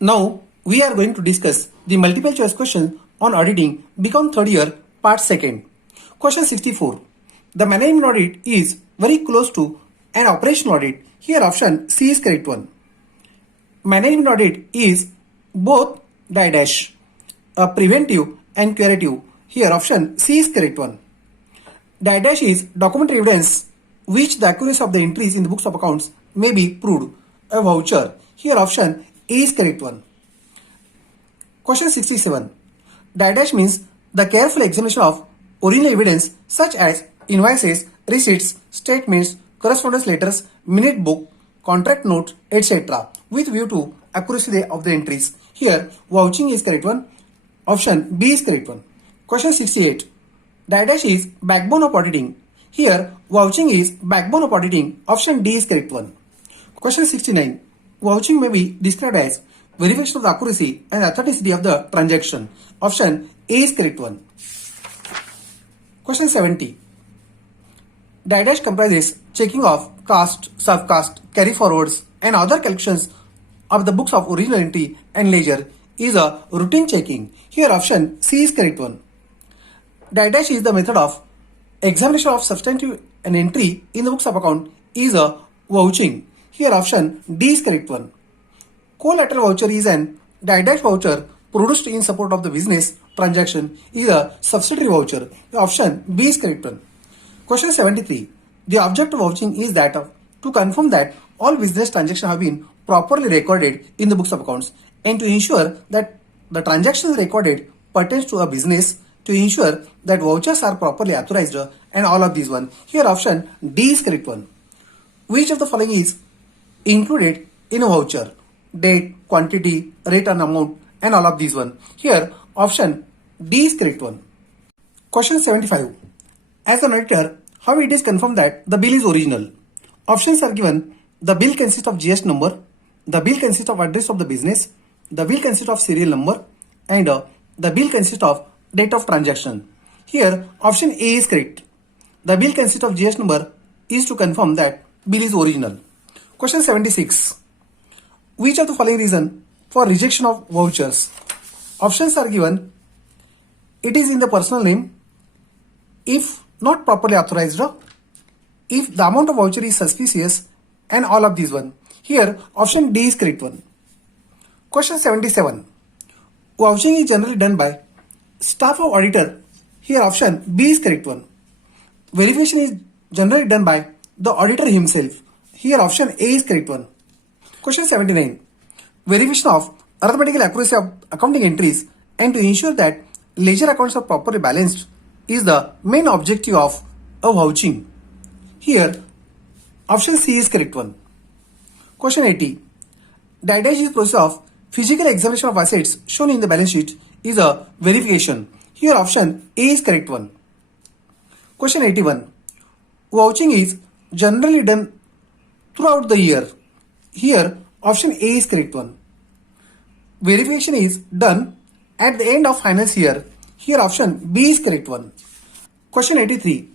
Now we are going to discuss the multiple choice question on auditing become third year part second. Question 64. The management audit is very close to an operational audit. Here option C is correct one. Management audit is both dash preventive and curative. Here option C is correct one. Dash is documentary evidence which the accuracy of the entries in the books of accounts may be proved. A voucher. Here option A is correct one. Question 67. Dash means the careful examination of original evidence such as invoices, receipts, statements, correspondence letters, minute book, contract notes, etc. with view to accuracy of the entries. Here vouching is correct one. Option B is correct one. Question 68. Dash is backbone of auditing. Here vouching is backbone of auditing. Option D is correct one. Question 69. Vouching may be described as verification of the accuracy and authenticity of the transaction. Option A is correct one. Question 70. Dash comprises checking of cast, subcast, carry forwards and other calculations of the books of original entry and ledger is a routine checking. Here option C is correct one. Dash is the method of examination of substantive and entry in the books of account is a vouching. Here option D is correct one. Collateral voucher is an dash voucher produced in support of the business transaction is a subsidiary voucher. Option B is correct one. Question 73. The object of vouching is that to confirm that all business transactions have been properly recorded in the books of accounts and to ensure that the transactions recorded pertains to a business, to ensure that vouchers are properly authorized and all of these one. Here option D is correct one. Which of the following is included in a voucher? Date, quantity, rate and amount and all of these one. Here option D is correct one. Question 75. As an auditor, how it is confirmed that the bill is original? Options are given. The bill consists of GS number, the bill consists of address of the business, the bill consists of serial number and the bill consists of date of transaction. Here option A is correct. The bill consists of GS number is to confirm that bill is original. Question 76. Which of the following reason for rejection of vouchers? Options are given. It is in the personal name, if not properly authorized, if the amount of voucher is suspicious and all of these one. Here option D is correct one. Question 77. Vouching is generally done by staff of auditor. Here option B is correct one. Verification is generally done by the auditor himself. Here option A is correct one. Question 79. Verification of arithmetical accuracy of accounting entries and to ensure that ledger accounts are properly balanced is the main objective of a vouching. Here option C is correct one. Question 80. Dash is process of physical examination of assets shown in the balance sheet is a verification. Here option A is correct one. Question 81. Vouching is generally done throughout the year. Here option A is correct one. Verification is done at the end of finance year. Here option B is correct one. Question 83.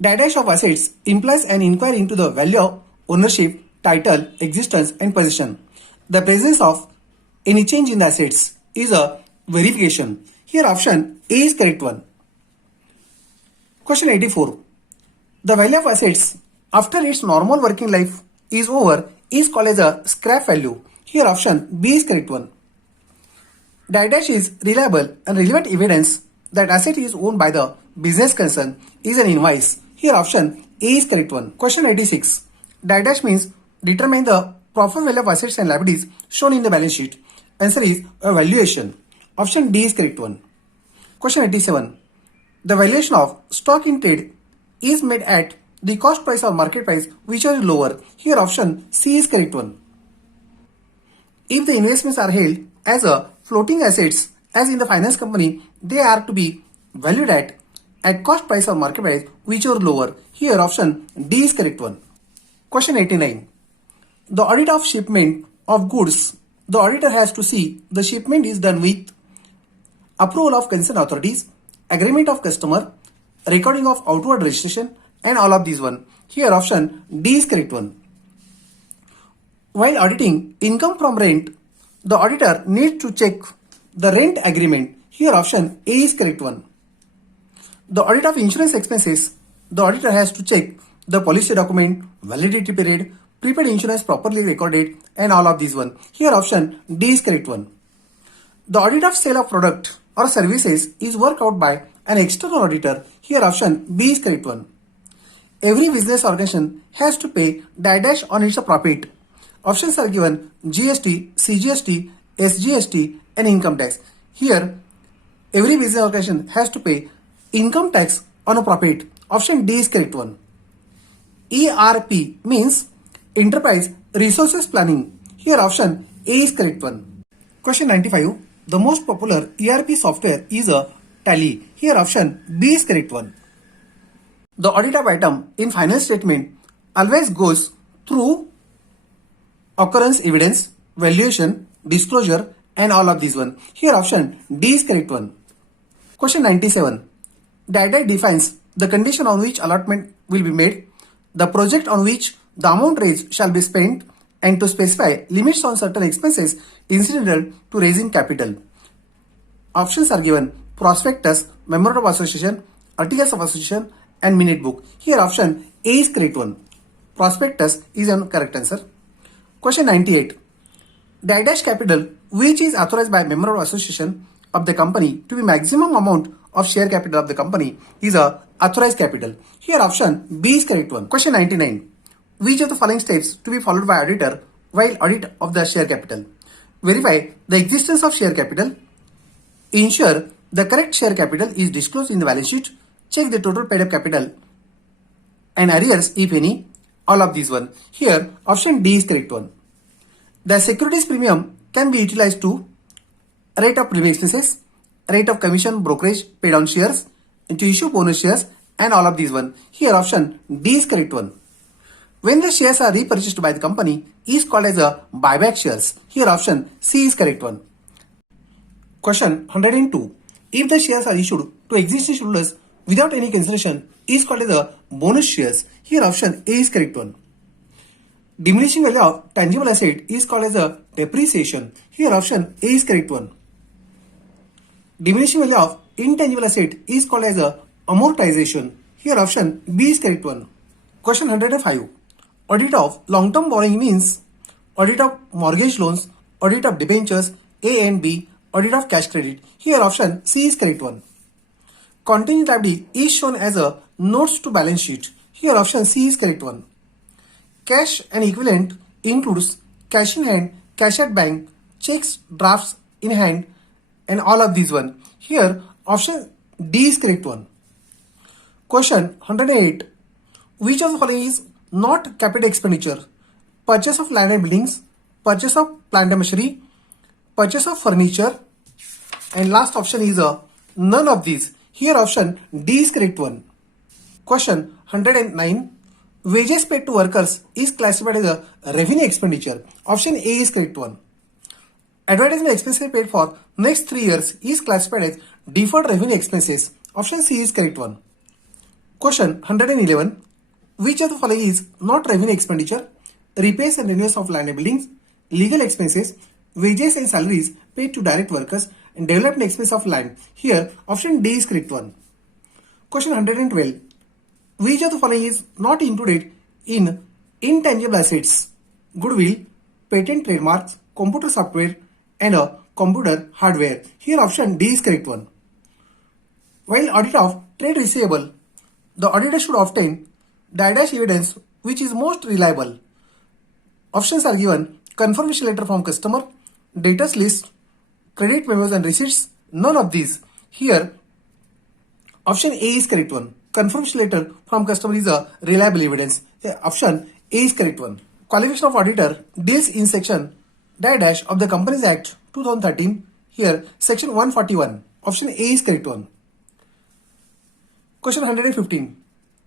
Dash of assets implies an inquiry into the value of ownership, title, existence and possession. The presence of any change in the assets is a verification. Here option A is correct one. Question 84. The value of assets after its normal working life is over is called as a scrap value. Here option B is correct one. Dash is reliable and relevant evidence that asset is owned by the business concern is an invoice. Here option A is correct one. Question 86. Dash means determine the proper value of assets and liabilities shown in the balance sheet. Answer is a valuation. Option D is correct one. Question 87. The valuation of stock in trade is made at the cost price or market price whichever is lower. Here option C is correct one. If the investments are held as a floating assets as in the finance company, they are to be valued at cost price or market price whichever is lower. Here option D is correct one. Question 89. The audit of shipment of goods. The auditor has to see the shipment is done with approval of concerned authorities, agreement of customer, recording of outward registration and all of these one. Here option D is correct one. While auditing income from rent, The auditor needs to check the rent agreement. Here option A is correct one. The audit of insurance expenses. The auditor has to check the policy document, validity period, prepaid insurance properly recorded, and all of these one. Here option D is correct one. The audit of sale of product or services is worked out by an external auditor. Here option B is correct one. Every business organization has to pay dash on its profit. Options are given GST, CGST, SGST and income tax. Here every business organization has to pay income tax on a profit. Option D is correct one. ERP means Enterprise Resources Planning. Here option A is correct one. Question 95. The most popular ERP software is a Tally. Here option B is correct one. The audit of item in final statement always goes through occurrence evidence, valuation, disclosure and all of these one. Here option D is correct one. Question 97. Data defines the condition on which allotment will be made, the project on which the amount raised shall be spent, and to specify limits on certain expenses incidental to raising capital. Options are given: prospectus, memorandum of association, articles of association and minute book. Here option A is correct one. Prospectus is a correct answer. Question 98. Dash capital which is authorized by memorandum of association of the company to be maximum amount of share capital of the company is a authorized capital. Here option B is correct one. Question 99. Which of the following steps to be followed by auditor while audit of the share capital? Verify the existence of share capital. Ensure the correct share capital is disclosed in the balance sheet. Check the total paid up capital and arrears if any. All of these one. Here option D is correct one. The securities premium can be utilized to rate of premium expenses, rate of commission brokerage paid on shares, and to issue bonus shares and all of these one. Here option D is correct one. When the shares are repurchased by the company is called as a buyback shares. Here option C is correct one. Question 102. If the shares are issued to existing shareholders without any consideration is called as a bonus shares. Here option A is correct one. Diminishing value of tangible asset is called as a depreciation. Here option A is correct one. Diminishing value of intangible asset is called as a amortization. Here option B is correct one. Question 105. Audit of long-term borrowing means audit of mortgage loans, audit of debentures A and B, audit of cash credit. Here option C is correct one. Contingent liability is shown as a notes to balance sheet. Here option C is correct one. Cash and equivalent includes cash in hand, cash at bank, checks, drafts in hand and all of these one. Here option D is correct one. Question 108. Which of the following is not capital expenditure? Purchase of land and buildings, purchase of plant and machinery, purchase of furniture and last option is a none of these. Here option D is correct one. Question 109. Wages paid to workers is classified as a revenue expenditure. Option A is correct one. Advertisement expenses paid for next 3 years is classified as deferred revenue expenses. Option C is correct one. Question 111. Which of the following is not revenue expenditure? Repairs and renewals of land and buildings, legal expenses, wages and salaries paid to direct workers and development expense of land. Here option D is correct one. Question 112. Which of the following is not included in intangible assets? Goodwill, patent trademarks, computer software and a computer hardware. Here option D is correct one. While audit of trade receivable, the auditor should obtain dash evidence which is most reliable. Options are given: confirmation letter from customer, debtors list, credit memos and receipts. None of these. Here option A is correct one. Confirmation letter from customer is a reliable evidence. Option A is correct one. Qualification of auditor deals in section dash of the Companies Act 2013. Here section 141. Option A is correct one. Question 115.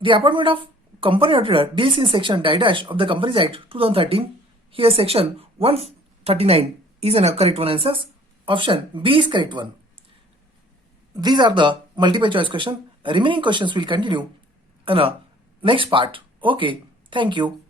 The appointment of company auditor deals in section dash of the Companies Act 2013. Here section 139 is an correct one answer. Option B is correct one. These are the multiple choice questions. Remaining questions will continue in a next part. Okay, thank you.